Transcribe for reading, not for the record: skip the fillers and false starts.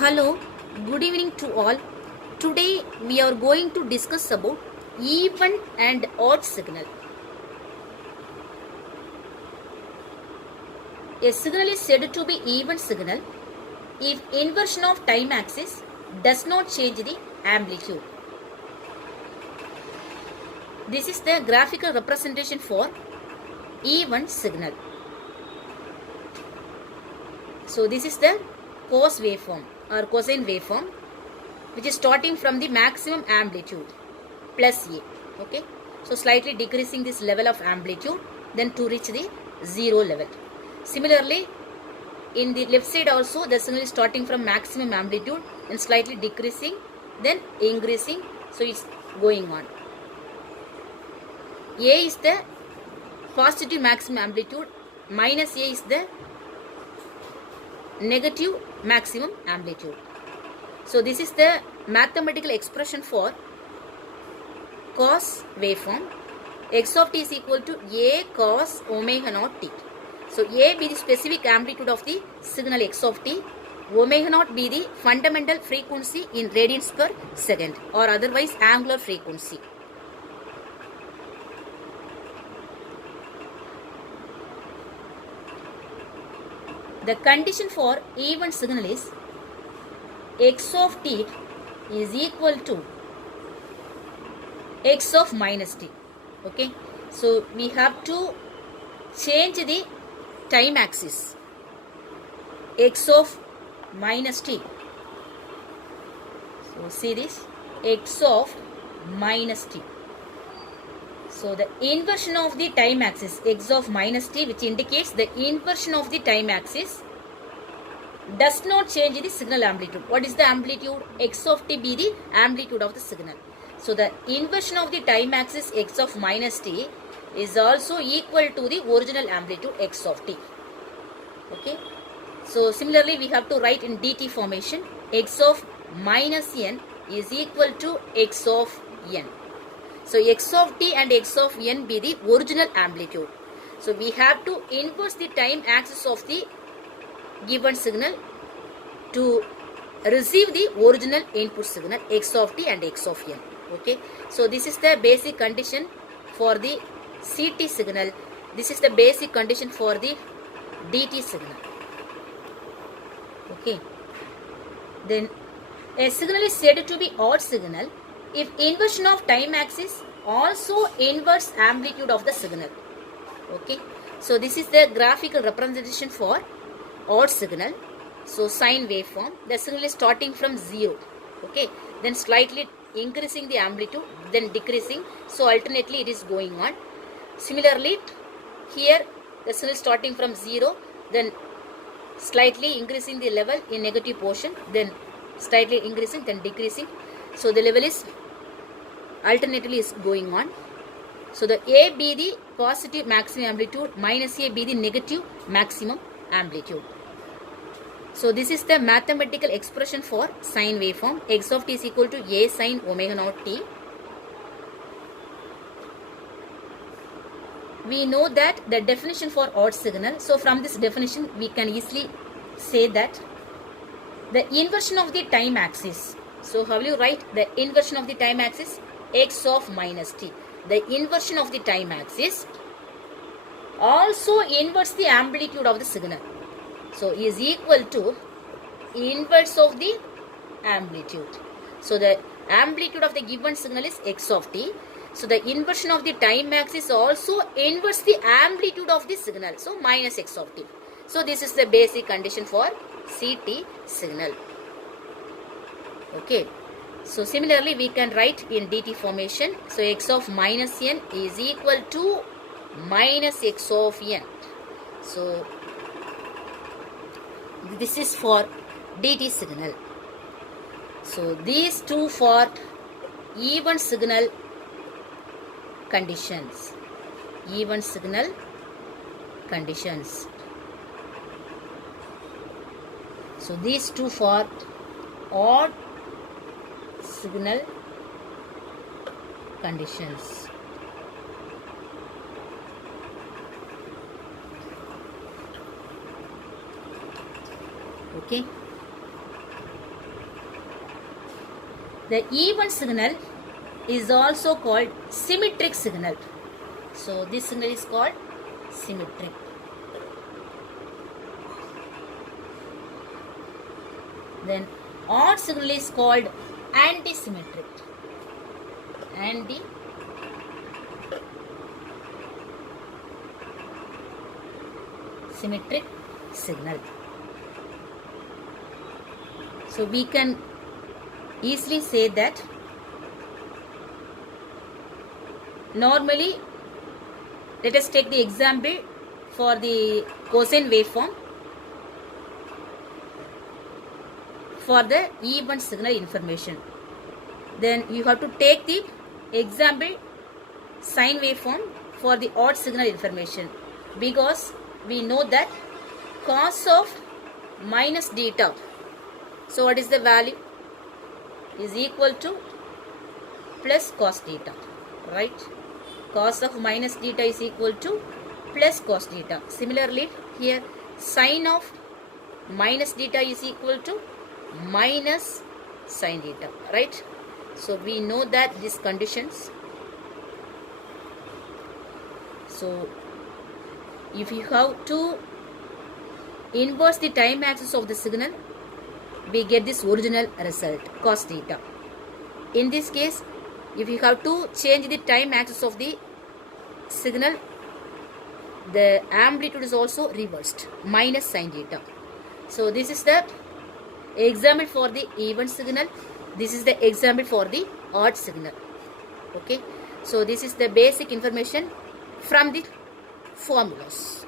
Hello, good evening to all. Today we are going to discuss about even and odd signal. A signal is said to be even signal if inversion of time axis does not change the amplitude. This is the graphical representation for even signal. So this is the cos waveform or cosine waveform, which is starting from the maximum amplitude plus A. Okay, so slightly decreasing this level of amplitude, then to reach the zero level. Similarly, in the left side also the signal is starting from maximum amplitude and slightly decreasing, then increasing. So it's going on. A is the positive maximum amplitude, minus A is the negative maximum amplitude. So this is the mathematical expression for cos waveform. X of t is equal to A cos omega naught t. So A be the specific amplitude of the signal x of t, omega naught be the fundamental frequency in radians per second or otherwise angular frequency. The condition for even signal is x of t is equal to x of minus t. Okay, so we have to change the time axis. X of minus t. So see this, x of minus t. So the inversion of the time axis, x of minus t, which indicates the inversion of the time axis, does not change the signal amplitude. What is the amplitude? X of t be the amplitude of the signal. So the inversion of the time axis x of minus t is also equal to the original amplitude x of t. Okay. So similarly we have to write in dt formation, x of minus n is equal to x of n. So x of t and x of n be the original amplitude. So we have to inverse the time axis of the given signal to receive the original input signal x of t and x of n. Okay. So this is the basic condition for the CT signal. This is the basic condition for the DT signal. Okay. Then a signal is said to be odd signal if inversion of time axis also inverse amplitude of the signal. Okay. So this is the graphical representation for odd signal. So sine waveform, the signal is starting from 0. Okay. Then slightly increasing the amplitude, then decreasing. So alternately it is going on. Similarly, here the signal is starting from 0, then slightly increasing the level in negative portion, then slightly increasing, then decreasing. So the level is alternately is going on. So the A be the positive maximum amplitude, minus A be the negative maximum amplitude. So this is the mathematical expression for sine waveform. X of t is equal to A sine omega naught t. We know that the definition for odd signal. So from this definition we can easily say that the inversion of the time axis. So how will you write the inversion of the time axis? X of minus t. The inversion of the time axis also inverts the amplitude of the signal. So is equal to inverse of the amplitude. So the amplitude of the given signal is x of t. So the inversion of the time axis also inverts the amplitude of the signal. So minus x of t. So this is the basic condition for CT signal. Okay. So similarly we can write in dt formation. So x of minus n is equal to minus x of n. So this is for DT signal. So these two for even signal conditions. Even signal conditions. So these two for odd signal conditions. Okay. The even signal is also called symmetric signal. So this signal is called symmetric. Then odd signal is called anti-symmetric. Anti-symmetric signal. So we can easily say that normally, let us take the example for the cosine waveform for the even signal information. Then you have to take the example sine waveform for the odd signal information, because we know that cos of minus theta. So what is the value? Is equal to plus cos theta, right? Cos of minus theta is equal to plus cos theta. Similarly, here sine of minus theta is equal to minus sine theta, right? So we know that these conditions. So if you have to inverse the time axis of the signal, we get this original result, cos theta. In this case, if you have to change the time axis of the signal, the amplitude is also reversed, minus sine theta. So this is the example for the even signal. This is the example for the odd signal. Okay. So this is the basic information from the formulas.